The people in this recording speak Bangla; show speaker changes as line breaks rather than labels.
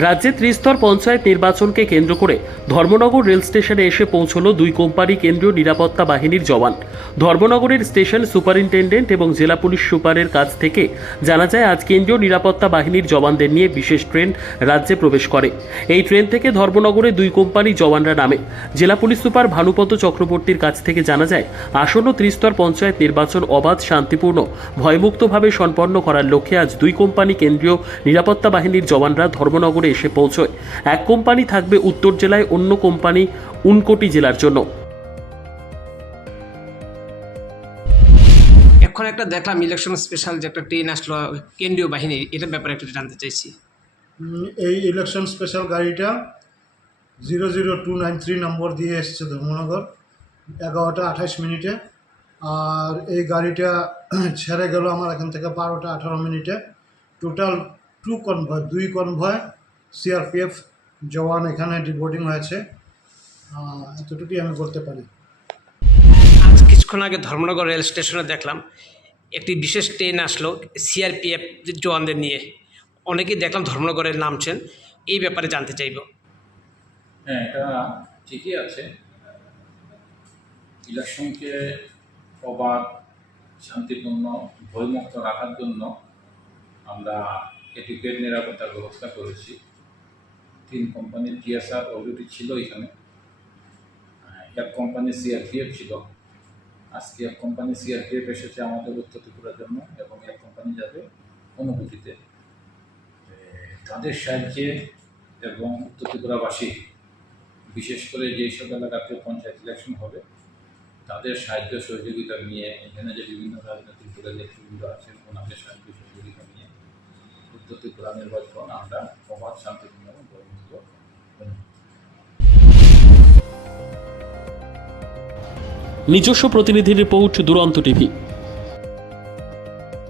রাজ্যে ত্রিস্তর পঞ্চায়েত নির্বাচনকে কেন্দ্র করে ধর্মনগর রেল স্টেশনে এসে পৌঁছল দুই কোম্পানি কেন্দ্রীয় নিরাপত্তা বাহিনীর জওয়ান। ধর্মনগরের স্টেশন সুপারিনটেন্ডেন্ট এবং জেলা পুলিশ সুপারের কাছ থেকে জানা যায়, আজ কেন্দ্রীয় নিরাপত্তা বাহিনীর জওয়ানদের নিয়ে বিশেষ ট্রেন রাজ্যে প্রবেশ করে। এই ট্রেন থেকে ধর্মনগরে দুই কোম্পানি জওয়ানরা নামে। জেলা পুলিশ সুপার ভানুপত চক্রবর্তীর কাছ থেকে জানা যায়, আসন্ন ত্রিস্তর পঞ্চায়েত নির্বাচন অবাধ, শান্তিপূর্ণ, ভয়মুক্তভাবে সম্পন্ন করার লক্ষ্যে আজ দুই কোম্পানি কেন্দ্রীয় নিরাপত্তা বাহিনীর জওয়ানরা ধর্মনগরে এসে পৌঁছয়। এক কোম্পানি থাকবে উত্তর জেলায় অন্য কোম্পানি উনকোটি জেলার জন্য।
এখন একটা দেখলাম ইলেকশন স্পেশাল যে একটা ট্রেন আসলো কেন্দ্রীয় বাহিনী এটার ব্যাপারে একটু জানতে চাইছি।
এই ইলেকশন স্পেশাল গাড়িটা zero zero two nine three number দিয়ে এসছে ধর্মনগর এগারোটা আঠাশ মিনিটে। আর এই গাড়িটা ছেড়ে গেল আমার এখান থেকে বারোটা আঠারো মিনিটে। টোটাল টু কনভয় দুই কনভয় সিআরপিএফ জওয়ান এখানে ডিবোর্ডিং হয়েছে। এতটুকুই আমি বলতে পারি।
আজ কিছুক্ষণ আগে ধর্মনগর রেল স্টেশনে দেখলাম একটি বিশেষ ট্রেন আসলো সিআরপিএফ জওয়ানদের নিয়ে। অনেকেই দেখলাম ধর্মনগরের নামছেন এই ব্যাপারে জানতে চাইব।
হ্যাঁ এটা ঠিকই আছে। ইলেকশনকে অবাধ শান্তিপূর্ণ ভয়মুক্ত রাখার জন্য আমরা এটিকেট নিরাপত্তার ব্যবস্থা করেছি। তিন কোম্পানির টিএসআর অলরেডি ছিল এখানে। এক কোম্পানি সিআরপিএফ ছিল। আজকে এক কোম্পানি সিআরপিএফ এসেছে আমাদের উত্তর ত্রিপুরার জন্য এবং এক কোম্পানি যাবে অনুভূতিতে। তাদের সাহায্যে এবং উত্তর ত্রিপুরাবাসী, বিশেষ করে যেই সব এলাকাতে পঞ্চায়েত ইলেকশন হবে, তাদের সাহায্য সহযোগিতা নিয়ে এখানে যে বিভিন্ন রাজনৈতিক দলের নেতৃবৃন্দ আছেন, ওনাদের সাহায্য সহযোগিতা নিয়ে নির্বাচন আমরা শান্তিপূর্ণ এবং
নিজস্ব প্রতিনিধি রিপোর্ট দুরন্ত টিভি।